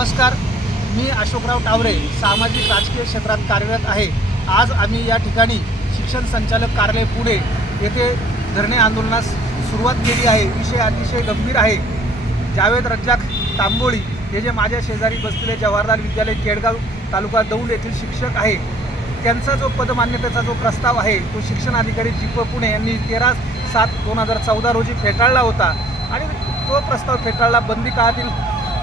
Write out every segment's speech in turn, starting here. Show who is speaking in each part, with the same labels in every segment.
Speaker 1: नमस्कार. मी अशोकराव टावरे सामाजिक राजकीय क्षेत्रात कार्यरत आहे. आज आम्ही या ठिकाणी शिक्षण संचालक कार्यालय पुणे येथे धरणे आंदोलनास सुरुवात केली आहे. विषय अतिशय गंभीर आहे. जावेद रज्जाक तांबोळी हे जे माझ्या शेजारी बसलेले जवाहरलाल विद्यालय केडगाव तालुका दौंड येथील शिक्षक आहे. त्यांचा जो पदमान्यतेचा जो प्रस्ताव आहे तो शिक्षण अधिकारी जी पुणे यांनी तेरा सात दोन हजार चौदा रोजी फेटाळला होता. आणि तो प्रस्ताव फेटाळला बंदी काळातील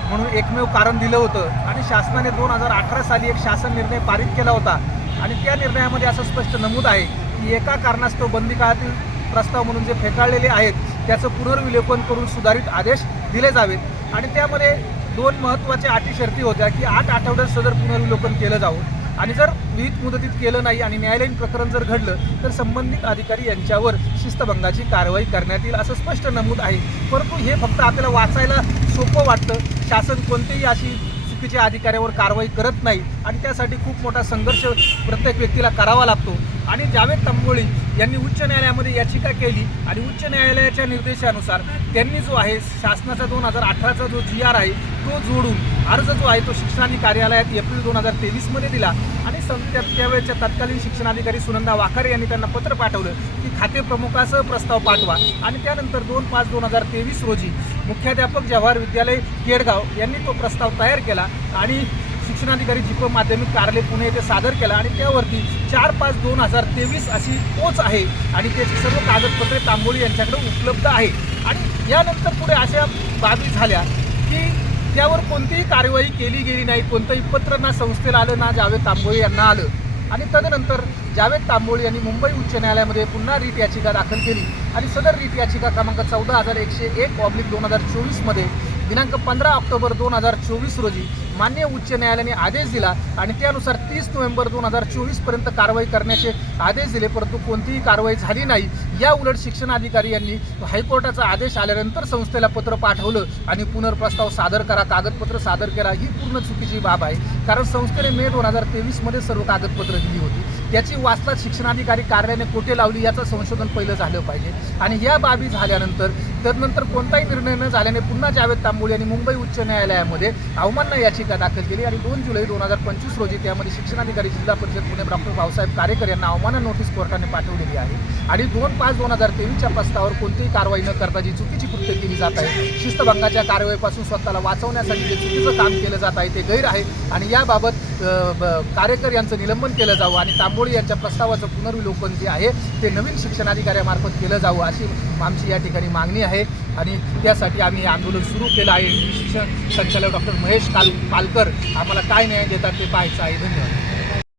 Speaker 1: म्हणून एकमेव कारण दिलं होतं. आणि शासनाने दोन हजार अठरा साली एक शासन निर्णय पारित केला होता. आणि त्या निर्णयामध्ये असं स्पष्ट नमूद आहे की एका कारणास्तव बंदी काळातील प्रस्ताव म्हणून जे फेटाळलेले आहेत त्याचं पुनर्विलोकन करून सुधारित आदेश दिले जावेत. आणि त्यामध्ये दोन महत्त्वाच्या अटी शर्ती होत्या की आठ आठवड्यात सदर पुनर्विलोकन केलं जावं. आणि जर विहित मुदतीत केलं नाही आणि न्यायालयीन प्रकरण जर घडलं तर संबंधित अधिकारी यांच्यावर शिस्तभंगाची कारवाई करण्यात येईल असं स्पष्ट नमूद आहे. परंतु हे फक्त आपल्याला वाचायला सोपं वाटतं. शासन कोणतेही अशी चुकीच्या अधिकाऱ्यावर कारवाई करत नाही आणि त्यासाठी खूप मोठा संघर्ष प्रत्येक व्यक्तीला करावा लागतो. आणि जावेद तांबोळी यांनी उच्च न्यायालयामध्ये याचिका केली आणि उच्च न्यायालयाच्या निर्देशानुसार त्यांनी जो आहे शासनाचा दोन हजार अठराचा जो जी आर आहे तो जोडून अर्ज जो आहे तो शिक्षणाधिकारी कार्यालयात एप्रिल दोन हजार तेवीसमध्ये दिला. आणि सं त्या त्यावेळेच्या तत्कालीन शिक्षणाधिकारी सुनंदा वाखारे यांनी त्यांना पत्र पाठवलं की खाते प्रमुखासह प्रस्ताव पाठवा. आणि त्यानंतर दोन पाच दोन हजार तेवीस रोजी मुख्याध्यापक जवाहर विद्यालय केडगाव यांनी तो प्रस्ताव तयार केला आणि शिक्षणाधिकारी जिप माध्यमिक कार्यालय पुणे येथे सादर केला. आणि त्यावरती चार पाच दोन हजार तेवीस अशी पोच आहे आणि त्याची सर्व कागदपत्रे तांबोळी यांच्याकडे उपलब्ध आहे आणि यानंतर पुढे अशा बाबी झाल्या की त्यावर कोणतीही कार्यवाही केली गेली नाही. कोणतंही पत्र ना संस्थेला आलं ना जावेद तांबोळी यांना आलं. आणि तदनंतर जावेद तांबोळी यांनी मुंबई उच्च न्यायालयामध्ये पुन्हा रीट याचिका दाखल केली. आणि सदर रीट याचिका क्रमांक चौदा हजार एकशे एक ऑब्लिक दोन हजार चोवीसमध्ये दिनांक पंधरा ऑक्टोबर दोन हजार चोवीस रोजी मान्य उच्च न्यायालयाने आदेश दिला आणि त्यानुसार तीस नोव्हेंबर दोन हजार चोवीसपर्यंत कारवाई करण्याचे आदेश दिले परंतु कोणतीही कारवाई झाली नाही. या उलट शिक्षणाधिकारी यांनी हायकोर्टाचा आदेश आल्यानंतर संस्थेला पत्र पाठवलं आणि पुनर्प्रस्ताव सादर करा कागदपत्र सादर करा ही पूर्ण चुकीची बाब आहे. कारण संस्थेने मे दोन हजार तेवीसमध्ये सर्व कागदपत्र दिली होती. त्याची वाचता शिक्षणाधिकारी कार्यालयाने कोठे लावली याचं संशोधन पहिलं झालं पाहिजे. आणि या बाबी झाल्यानंतर तदनंतर कोणताही निर्णय न झाल्याने पुन्हा जावेद तांबोळी यांनी मुंबई उच्च न्यायालयामध्ये अवमानना याचिका दाखल केली आणि दोन जुलै दोन हजार पंचवीस रोजी त्यामध्ये शिक्षणाधिकारी जिल्हा परिषद पुणे डॉक्टर भाऊसाहेब कारेकर यांना अवमान नोटीस कोर्टाने पाठवलेली आहे. आणि दोन पाच दोन हजार तेवीसच्या प्रस्तावावर कोणतीही कारवाई न करता जी चुकीची कृत्य केली जात आहे शिस्तभंगाच्या कारवाईपासून स्वतःला वाचवण्यासाठी जे चुकीचं काम केलं जात आहे ते गैर आहे आणि याबाबत ब- कारेकर यांचं निलंबन केलं जावं आणि तांबोळी यांच्या प्रस्तावाचं पुनर्विलोकन जे आहे ते नवीन शिक्षणाधिकाऱ्यामार्फत केलं जावं अशी आमची या ठिकाणी मागणी आहे. आहे. आणि त्यासाठी आम्ही हे आंदोलन सुरू केलं आहे. शिक्षण संचालक डॉक्टर महेश काल पालकर आम्हाला काय न्याय देतात ते पाहायचं आहे. धन्यवाद.